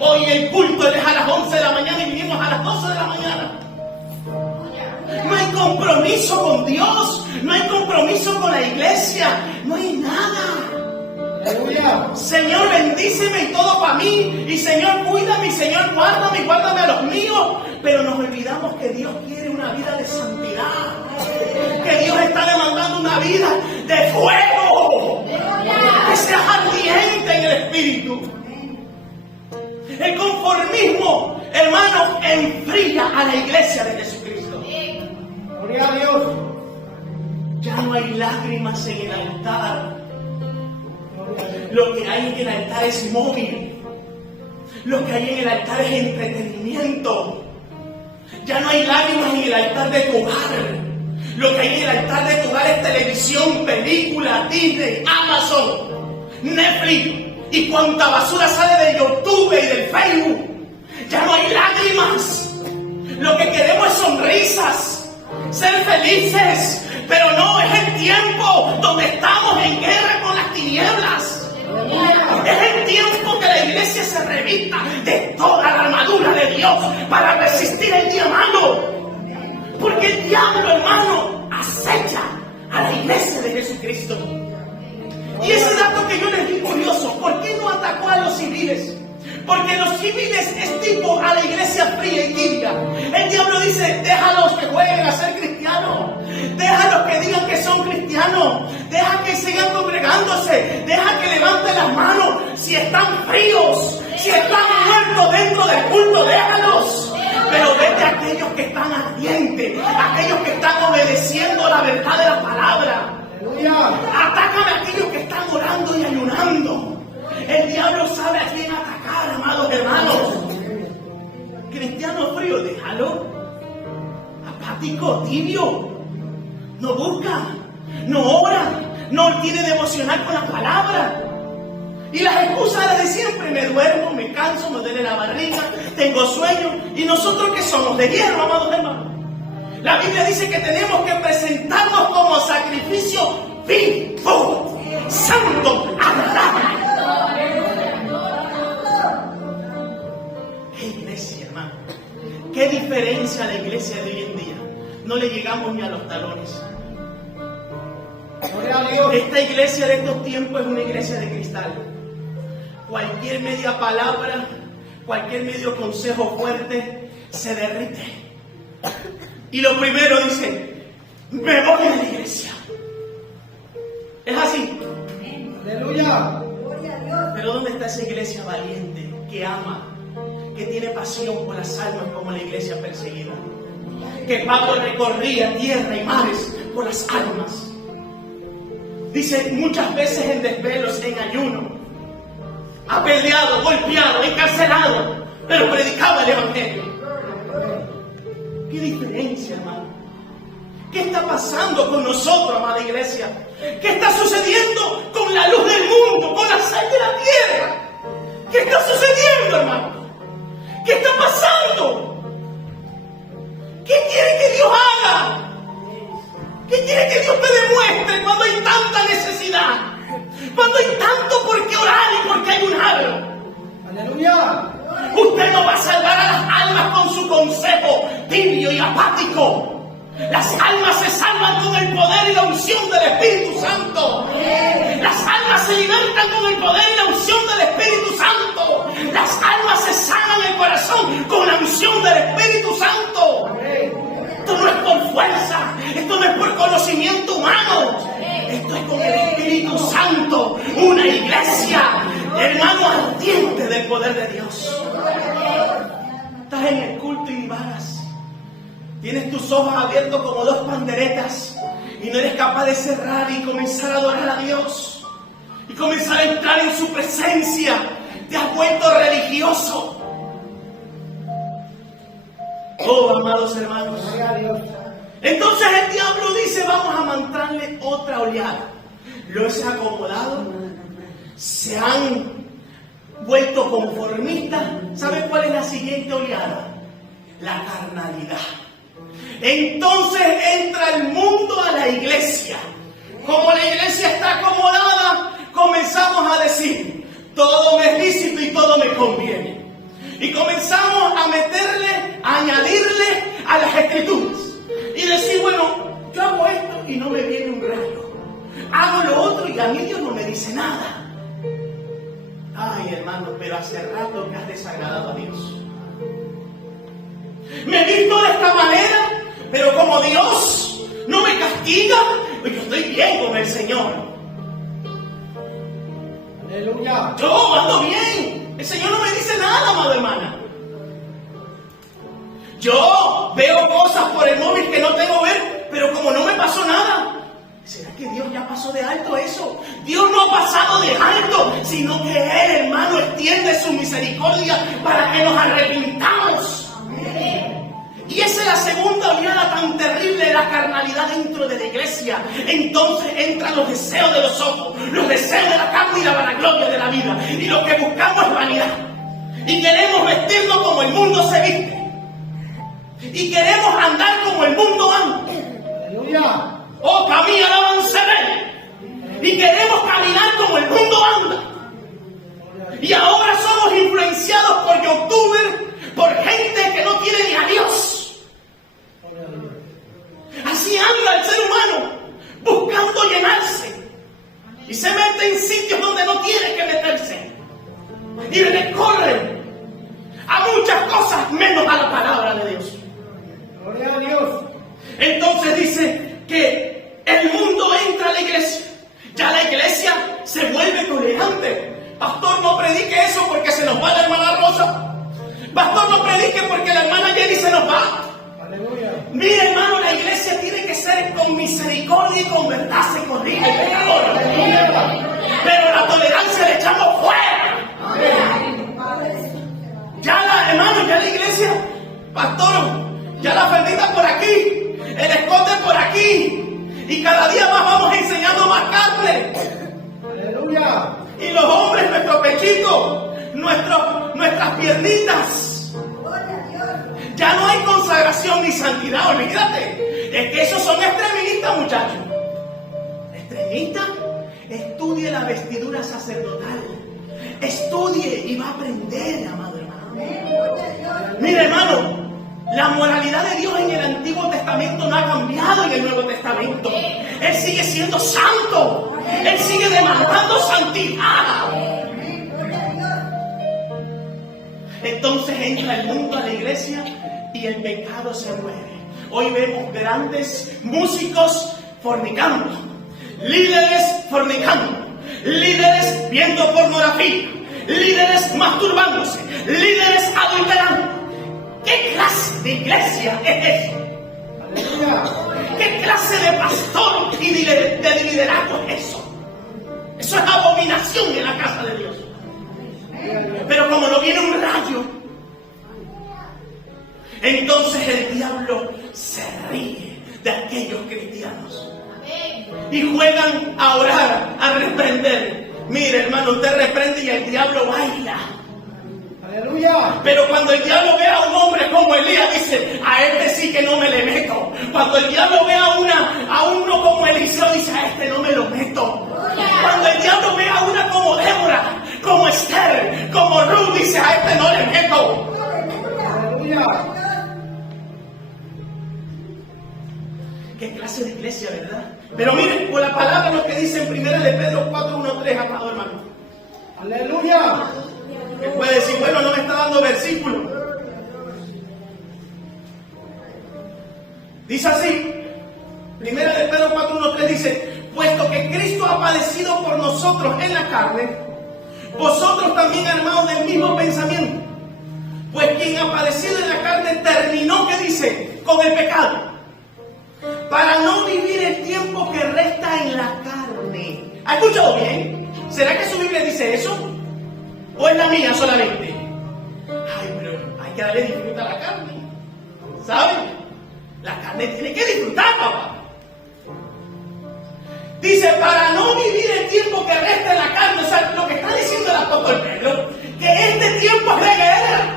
Hoy el culto es a las 11 de la mañana y vinimos a las 12 de la mañana. No hay compromiso con Dios, no hay compromiso con la iglesia, no hay nada. Aleluya. Señor, bendíceme y todo para mí. Y Señor, cuídame, y Señor, guárdame y guárdame a los míos. Pero nos olvidamos que Dios quiere una vida de santidad. Que Dios está demandando una vida de fuego. Que seas ardiente en el espíritu. El conformismo, hermano, enfría a la iglesia de Jesucristo. Gloria a Dios. Ya no hay lágrimas en el altar. Lo que hay en el altar es móvil. Lo que hay en el altar es entretenimiento. Ya no hay lágrimas en el altar de tu hogar. Lo que hay en el altar de tu hogar es televisión, película, Disney, Amazon, Netflix y cuanta basura sale de YouTube y del Facebook. Ya no hay lágrimas. Lo que queremos es sonrisas, ser felices. Pero no, es el tiempo donde estamos en guerra con las tinieblas. Es el tiempo que la iglesia se revista de toda la armadura de Dios para resistir el día malo. Porque el diablo, hermano, acecha a la iglesia de Jesucristo. Y ese dato que yo les di curioso, ¿por qué no atacó a los civiles? Porque los hippies es tipo a la iglesia fría y tibia. El diablo dice, déjalos que jueguen a ser cristianos. Déjalos que digan que son cristianos. Deja que sigan congregándose. Deja que levanten las manos. Si están fríos, si están muertos dentro del culto, déjalos. Pero vete a aquellos que están ardientes, aquellos que están obedeciendo la verdad de la palabra. Atácame a aquellos que están orando y ayunando. El diablo sabe a quién atacar, amados hermanos. Cristiano frío, déjalo. Apático, tibio. No busca, no ora, no tiene devocional con la palabra. Y las excusas las de siempre, me duermo, me canso, me duele la barriga, tengo sueño. ¿Y nosotros qué somos? De hierro, amados hermanos. La Biblia dice que tenemos que presentarnos como sacrificio vivo, santo, agradable. ¿Qué iglesia, hermano? ¿Qué diferencia a la iglesia de hoy en día? No le llegamos ni a los talones. Esta iglesia de estos tiempos es una iglesia de cristal. Cualquier media palabra, cualquier medio consejo fuerte se derrite. Y lo primero dice, me voy a la iglesia. Es así. Aleluya. Pero ¿dónde está esa iglesia valiente, que ama, que tiene pasión por las almas como la iglesia perseguida? Que Pablo recorría tierra y mares por las almas. Dice, muchas veces en desvelos, en ayuno, apedreado, golpeado, encarcelado, pero predicaba el evangelio. ¿Qué diferencia, hermano? ¿Qué está pasando con nosotros, amada iglesia? ¿Qué está sucediendo con la luz del mundo, con la sal de la tierra? ¿Qué está sucediendo, hermano? ¿Qué está pasando? ¿Qué quiere que Dios haga? ¿Qué quiere que Dios te demuestre cuando hay tanta necesidad? Cuando hay tanto por qué orar y por qué ayunar. Aleluya. Usted no va a salvar a las almas con su consejo tibio y apático. Las almas se salvan con el poder y la unción del Espíritu Santo. Las almas se libertan con el poder y la unción del Espíritu Santo. Las almas se sanan el corazón con la unción del Espíritu Santo. Esto no es por fuerza, esto no es por conocimiento humano, esto es con el Espíritu Santo, una iglesia, hermano, ardiente del poder de Dios. Estás en el culto y divagas, tienes tus ojos abiertos como dos panderetas y no eres capaz de cerrar y comenzar a adorar a Dios y comenzar a entrar en su presencia. Te has vuelto religioso. Oh, amados hermanos. Entonces el diablo dice, vamos a mandarle otra oleada. Los acomodado, se han vuelto conformistas. ¿Saben cuál es la siguiente oleada? La carnalidad. Entonces entra el mundo a la iglesia. Como la iglesia está acomodada, comenzamos a decir, todo me es lícito y todo me conviene. Y comenzamos a meterle, a añadirle a las escrituras. Y decir, bueno, yo hago esto y no me viene un rayo. Hago lo otro y a mí Dios no me dice nada. Ay, hermano, pero hace rato que has desagradado a Dios. Me visto de esta manera, pero como Dios no me castiga, pues yo estoy bien con el Señor. Aleluya. Yo ando bien. El Señor no me dice nada, amada hermana. Yo veo cosas por el móvil que no tengo que ver, pero como no me pasó nada, ¿será que Dios ya pasó de alto eso? Dios no ha pasado de alto, sino que Él, hermano, extiende su misericordia para que nos arrepintamos. Y esa es la segunda oleada tan terrible de la carnalidad dentro de la iglesia. Entonces entran los deseos de los ojos, los deseos de la carne y la vanagloria de la vida. Y lo que buscamos es vanidad. Y queremos vestirnos como el mundo se viste. Y queremos andar como el mundo anda. Aleluya. Oh, camina alabanza de Él. Y queremos caminar como el mundo anda. Y ahora somos influenciados por youtubers, por gente que no tiene ni a Dios. Así anda el ser humano, buscando llenarse. Y se mete en sitios donde no tiene que meterse. Y recorre a muchas cosas menos a la palabra de Dios. Gloria a Dios. Entonces dice que el mundo entra a la iglesia. Ya la iglesia se vuelve tolerante. Pastor, no predique eso porque se nos va la hermana Rosa. Pastor, no predique porque la hermana Jenny se nos va. Aleluya. Mire, hermano, la iglesia tiene que ser con misericordia y con verdad se corrige el pecador. Pero la tolerancia la echamos fuera. Ya la, hermano, ya la iglesia, pastor, ya la faldita por aquí, el escote por aquí. Y cada día más vamos enseñando más carne. Aleluya. Y los hombres, nuestro pechito, nuestras piernitas. Ya no hay consagración ni santidad, olvídate. Es que esos son extremistas, muchachos. Extremistas, estudie la vestidura sacerdotal. Estudie y va a aprender, amado hermano. Mire, hermano, la moralidad de Dios en el Antiguo Testamento no ha cambiado en el Nuevo Testamento. Él sigue siendo santo. Él sigue demandando santidad. Entonces entra el mundo a la iglesia y el pecado se muere. Hoy vemos grandes músicos fornicando, líderes fornicando, líderes viendo pornografía, líderes masturbándose, líderes adulterando. ¿Qué clase de iglesia es eso? Aleluya. ¿Qué clase de pastor y de liderazgo es eso? Eso es abominación en la casa de Dios. Pero como no viene un rayo, entonces el diablo se ríe de aquellos cristianos y juegan a orar, a reprender. Mire, hermano, usted reprende y el diablo baila. Aleluya. Pero cuando el diablo ve a un hombre como Elías, dice, a este sí que no me le meto. Cuando el diablo ve a uno como Eliseo, dice, a este no me lo meto. Cuando el diablo ve a una como Débora, como Esther, como Ruth, dice, a este no le meto. Aleluya. Qué clase de iglesia, ¿verdad? Pero miren, por la palabra lo que dice en 1 de Pedro 4:1-3, amado hermano. Aleluya. Que puede decir, bueno, no me está dando versículo. Dice así, 1 de Pedro 4:1-3 dice, puesto que Cristo ha padecido por nosotros en la carne, vosotros también armados del mismo pensamiento. Pues quien ha padecido en la carne terminó, ¿qué dice? Con el pecado. Para no vivir el tiempo que resta en la carne. ¿Ha escuchado bien? ¿Será que su Biblia dice eso? ¿O es la mía solamente? Ay, pero hay que darle disfruta a la carne. ¿Saben? La carne tiene que disfrutar, papá. Dice, para no vivir el tiempo que resta en la carne. O sea, lo que está diciendo el apóstol Pedro, que este tiempo es de guerra.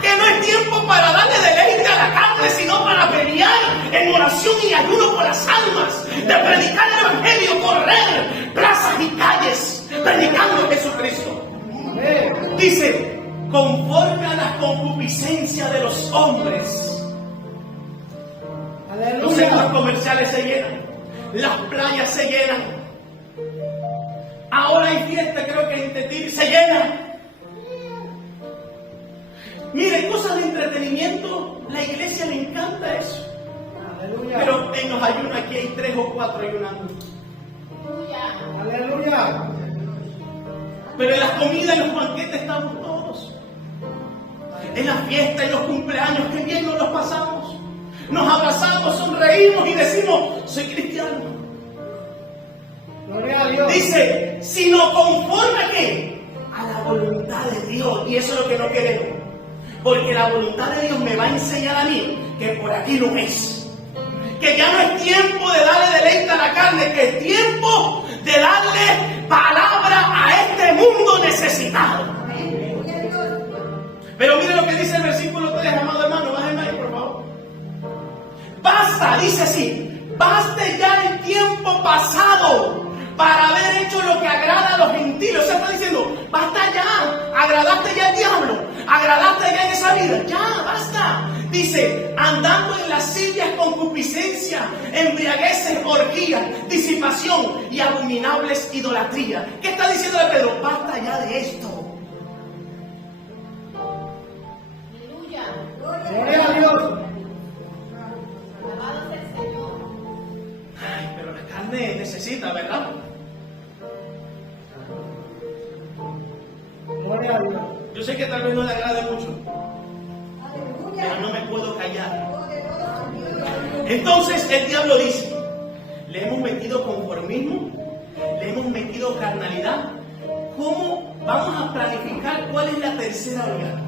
Que no es tiempo para darle deleite a la carne, sino para pelear en oración y ayuno por las almas, de predicar el evangelio, correr plazas y calles, predicando a Jesucristo. Dice, conforme a la concupiscencia de los hombres. Los centros comerciales se llenan, las playas se llenan. Ahora hay fiesta, creo que en Tetir se llenan. Miren, cosas de entretenimiento, la iglesia le encanta eso. Aleluya. Pero en los ayunos aquí hay 3 o 4 ayunando. Aleluya. Pero en las comidas, en los banquetes estamos todos. En las fiestas, en los cumpleaños, qué bien nos los pasamos. Nos abrazamos, sonreímos y decimos, soy cristiano. Gloria a Dios. Dice, sino conforme a qué? A la voluntad de Dios. Y eso es lo que no queremos. Porque la voluntad de Dios me va a enseñar a mí que por aquí no es. Que ya no es tiempo de darle deleite a la carne, que es tiempo de darle palabra a este mundo necesitado. Pero mire lo que dice el versículo 3, amado hermano, bájenme ahí, por favor. Basta, dice así, baste ya el tiempo pasado para haber hecho lo que agrada a los gentiles. O sea, está diciendo, basta ya, agradaste ya al diablo, agradaste ya en esa vida, ya, basta. Dice, andando en lascivias, concupiscencia, embriagueces, orgías, disipación y abominables idolatrías. ¿Qué está diciendo Pedro? Basta ya de esto. Gloria a Dios. Ay, pero la carne necesita, ¿verdad? Gloria a Dios. Yo sé que tal vez no le agrade mucho, pero no me puedo callar. Entonces el diablo dice, le hemos metido conformismo, le hemos metido carnalidad. ¿Cómo vamos a planificar cuál es la tercera oleada?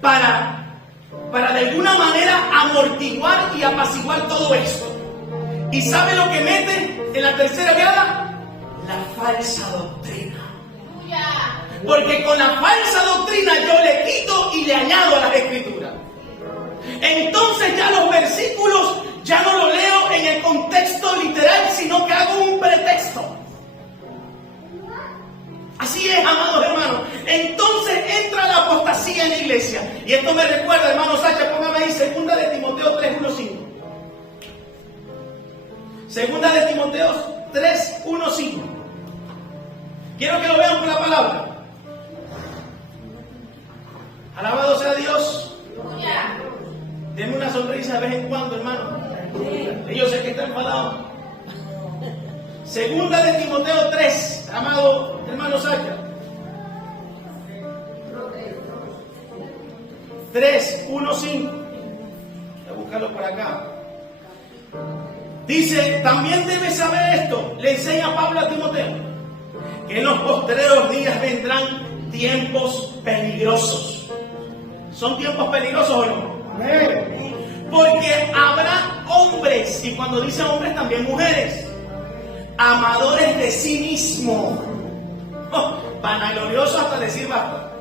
Para de alguna manera amortiguar y apaciguar todo esto. ¿Y sabe lo que mete en la tercera oleada? La falsa doctrina. Porque con la falsa doctrina yo le quito y le añado a las escrituras. Entonces ya los versículos ya no los leo en el contexto literal, sino que hago un pretexto. Así es, amados hermanos. Entonces entra la apostasía en la iglesia. Y esto me recuerda, hermano Sacha, póngame ahí 2 de Timoteo 3:1-5. 2 de Timoteo 3:1-5. Quiero que lo vean por la palabra. Alabado sea Dios. Denme una sonrisa de vez en cuando, hermano. Yo sé que está enfadado. 2 de Timoteo 3, amado hermano Sacha. 3:1-5. Voy a buscarlo por acá. Dice, también debes saber esto, le enseña Pablo a Timoteo, que en los postreros días vendrán tiempos peligrosos. ¿Son tiempos peligrosos o no? Amén. Porque habrá hombres, y cuando dice hombres también mujeres, amadores de sí mismos, vanagloriosos hasta decir basta,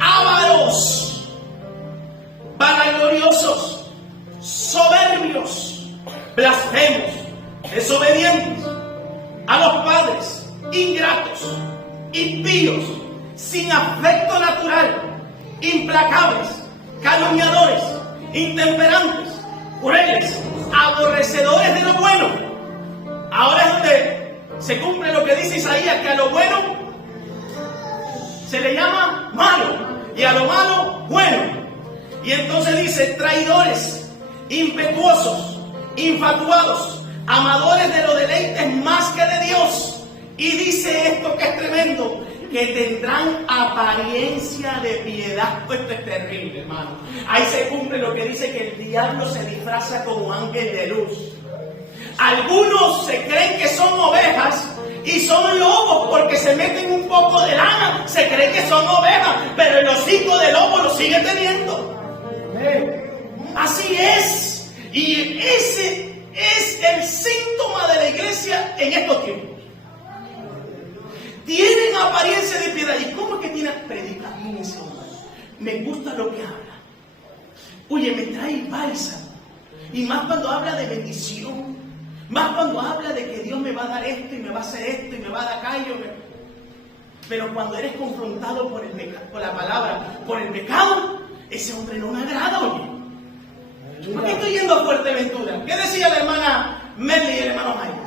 ávaros, vanagloriosos, soberbios, blasfemos, desobedientes a los padres, ingratos, impíos, sin afecto natural, implacables, calumniadores, intemperantes, crueles, aborrecedores de lo bueno. Ahora es donde se cumple lo que dice Isaías, que a lo bueno se le llama malo y a lo malo bueno. Y entonces dice, traidores, impetuosos, infatuados, amadores de los deleites más que de Dios. Y dice esto que es tremendo, que tendrán apariencia de piedad. Esto es terrible, hermano. Ahí se cumple lo que dice que el diablo se disfraza como ángel de luz. Algunos se creen que son ovejas y son lobos porque se meten un poco de lana. Se creen que son ovejas, pero el hocico de lobo lo sigue teniendo. Así es. Y ese es el síntoma de la iglesia en estos tiempos. Tienen apariencia de piedad. ¿Y cómo es que tienen? Predica bien ese hombre. Me gusta lo que habla. Oye, me trae bálsamo. Y más cuando habla de bendición. Más cuando habla de que Dios me va a dar esto y me va a hacer esto y me va a dar aquello. Pero cuando eres confrontado por la palabra, por el pecado, ese hombre no me agrada, oye. ¿Por qué estoy yendo a Fuerteventura? ¿Qué decía la hermana Merly y el hermano Mike?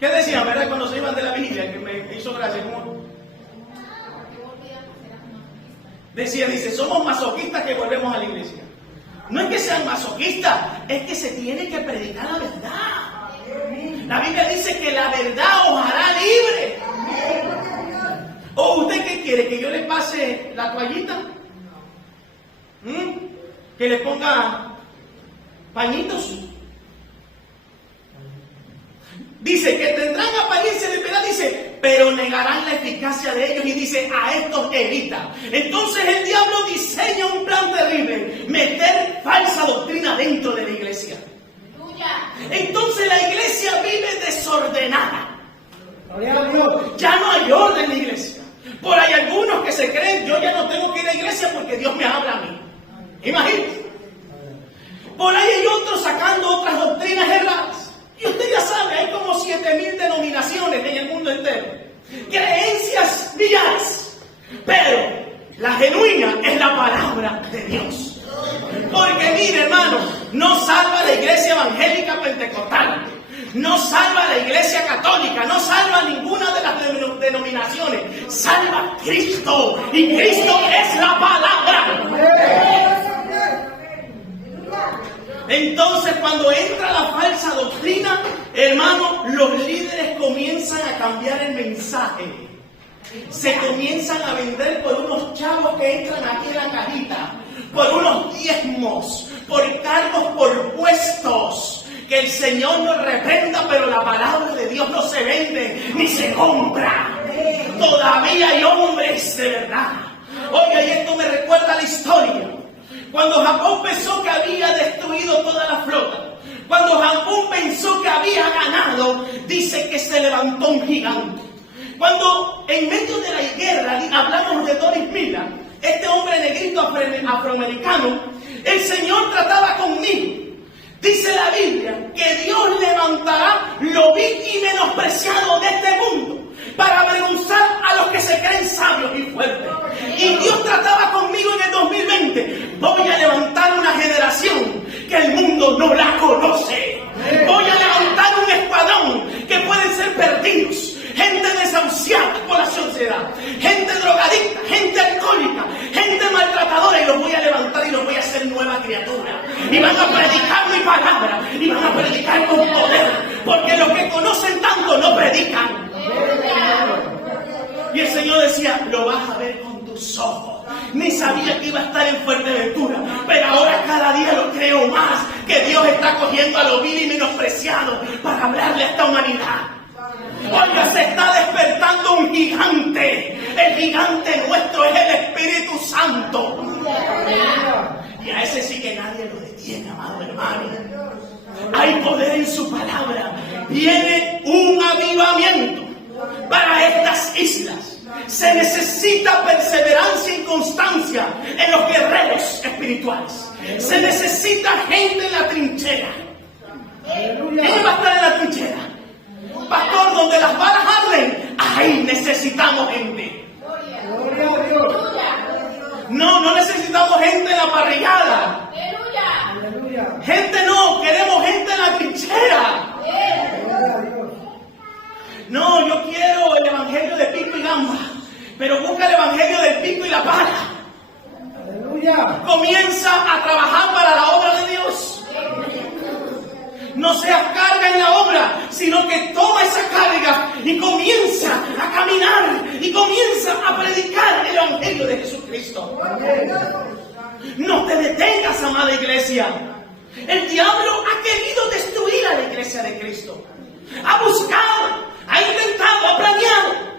¿Qué decían, verdad, cuando se iban de la vigilia? Que me hizo gracia. ¿Cómo? Dice, somos masoquistas que volvemos a la iglesia. No es que sean masoquistas, es que se tiene que predicar la verdad. La Biblia dice que la verdad os hará libre. ¿O usted qué quiere? ¿Que yo le pase la toallita? ¿Que le ponga pañitos? Dice que tendrán apariencia de piedad, dice, pero negarán la eficacia de ellos y dice, a estos evita. Entonces el diablo diseña un plan terrible, meter falsa doctrina dentro de la iglesia. Entonces la iglesia vive desordenada. Ya no hay orden en la iglesia. Por ahí algunos que se creen, yo ya no tengo que ir a la iglesia porque Dios me habla a mí. Imagínate. Por ahí hay otros sacando otras doctrinas erradas. Y usted ya sabe, hay como 7,000 denominaciones en el mundo entero. Creencias millares. Pero la genuina es la palabra de Dios. Porque mire, hermano, no salva la iglesia evangélica pentecostal. No salva la iglesia católica. No salva ninguna de las denominaciones. Salva Cristo. Y Cristo es la palabra. Entonces, cuando entra la falsa doctrina, hermano, los líderes comienzan a cambiar el mensaje. Se comienzan a vender por unos chavos que entran aquí en la cajita, por unos diezmos, por cargos, por puestos. Que el Señor nos reprenda, pero la palabra de Dios no se vende ni se compra. Todavía hay hombres de verdad. Oiga, y esto me recuerda la historia. Cuando Jacob pensó que había destruido toda la flota, cuando Jacob pensó que había ganado, dice que se levantó un gigante. Cuando en medio de la guerra hablamos de Doris Miller, este hombre negrito afroamericano, el Señor trataba conmigo. Dice la Biblia que Dios levantará lo vil y menospreciado de este mundo para avergonzar a los que se creen sabios y fuertes. Y Dios trataba conmigo en el 2020. Voy a levantar una generación que el mundo no la conoce. Voy a levantar un escuadrón que pueden ser perdidos. Gente desahuciada por la sociedad, gente drogadicta, gente alcohólica, gente maltratadora, y los voy a levantar y los voy a hacer nueva criatura. Y van a predicar mi palabra, y van a predicar con poder, porque los que conocen tanto no predican. Y el Señor decía, lo vas a ver con tus ojos. Ni sabía que iba a estar en Fuerteventura, pero ahora cada día lo creo más, que Dios está cogiendo a lo vil y menospreciado para hablarle a esta humanidad. Oiga, se está despertando un gigante. El gigante nuestro es el Espíritu Santo. Y a ese sí que nadie lo detiene, amado hermano. Hay poder en su palabra. Viene un avivamiento para estas islas. Se necesita perseverancia y constancia en los guerreros espirituales. Se necesita gente en la trinchera. ¿Quién va a estar en la trinchera? Pastor, donde las balas arden, ahí necesitamos gente. No necesitamos gente en la parrillada. Gente no, queremos gente en la trinchera. No, yo quiero el evangelio de pico y gamba, pero busca el evangelio del pico y la pala. Comienza a trabajar para la obra de Dios. No seas carga en la obra, sino que toma esa carga y comienza a caminar y comienza a predicar el evangelio de Jesucristo. No te detengas, amada iglesia. El diablo ha querido destruir a la iglesia de Cristo. Ha buscado, ha intentado, ha planeado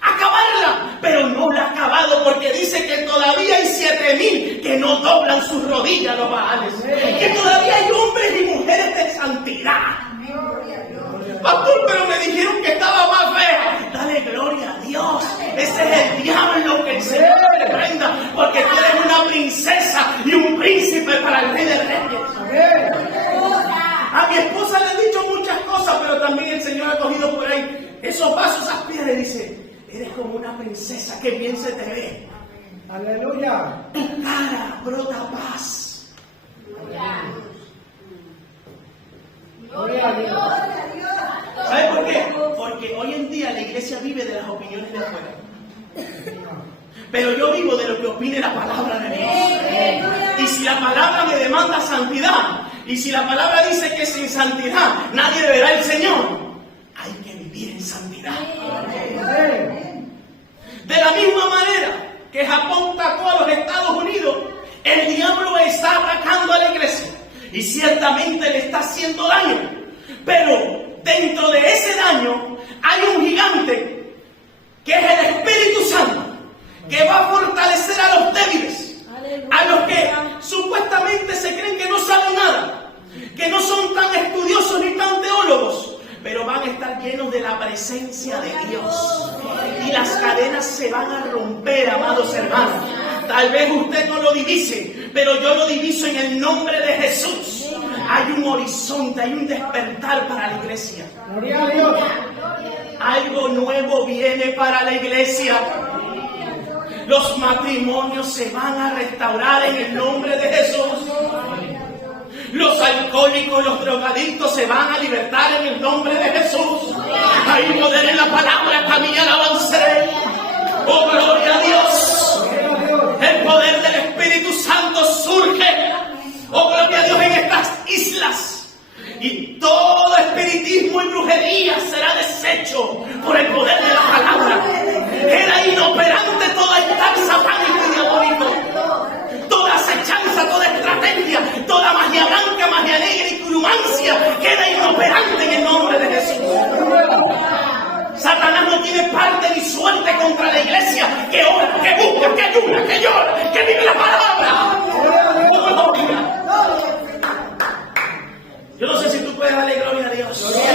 acabarla, pero no la ha acabado, porque dice que todavía hay 7,000 que no doblan sus rodillas a los Baales, que todavía hay hombres y mujeres de santidad. Pastor, pero me dijeron que estaba más fea. Dale gloria a Dios. Ese es el diablo, que el Señor te reprenda, porque tú eres una princesa y un príncipe para el Rey de Reyes. A mi esposa le he dicho muchas cosas, pero también el Señor ha cogido por ahí esos vasos, esas piedras, y dice, eres como una princesa, que bien se te ve. Aleluya. Tu cara brota paz. Gloria a Dios. ¿Sabe por qué? Porque hoy en día la iglesia vive de las opiniones de afuera. Pero yo vivo de lo que opine la palabra de Dios. Y si la palabra me demanda santidad, y si la palabra dice que sin santidad nadie verá al Señor, hay que vivir en santidad. De la misma manera que Japón atacó a los Estados Unidos, el diablo está atacando a la iglesia y ciertamente le está haciendo daño. Pero dentro de ese daño hay un gigante que es el Espíritu Santo, que va a fortalecer a los débiles, a los que supuestamente se creen que no saben nada, que no son tan estudiosos ni tan teólogos, pero van a estar llenos de la presencia de Dios. Y las cadenas se van a romper, amados hermanos. Tal vez usted no lo divise, pero yo lo diviso en el nombre de Jesús. Hay un horizonte, hay un despertar para la iglesia. Gloria a Dios. Algo nuevo viene para la iglesia. Los matrimonios se van a restaurar en el nombre de Jesús. Los alcohólicos, los drogadictos se van a libertar en el nombre de Jesús. Hay poder en la palabra, camina, alabanzaré. Oh, gloria a Dios. El poder del Espíritu Santo surge. Oh, gloria a Dios, en estas islas brujería será deshecho por el poder de la palabra. Queda inoperante todo altar satánico y diabólico, toda acechanza, toda estrategia, toda magia blanca, magia negra y curumancia queda inoperante en el nombre de Jesús. Satanás no tiene parte ni suerte contra la iglesia que ora, que busca, que ayuda, que llora, que vive la palabra. Yo no sé si tú puedes darle gloria a Dios.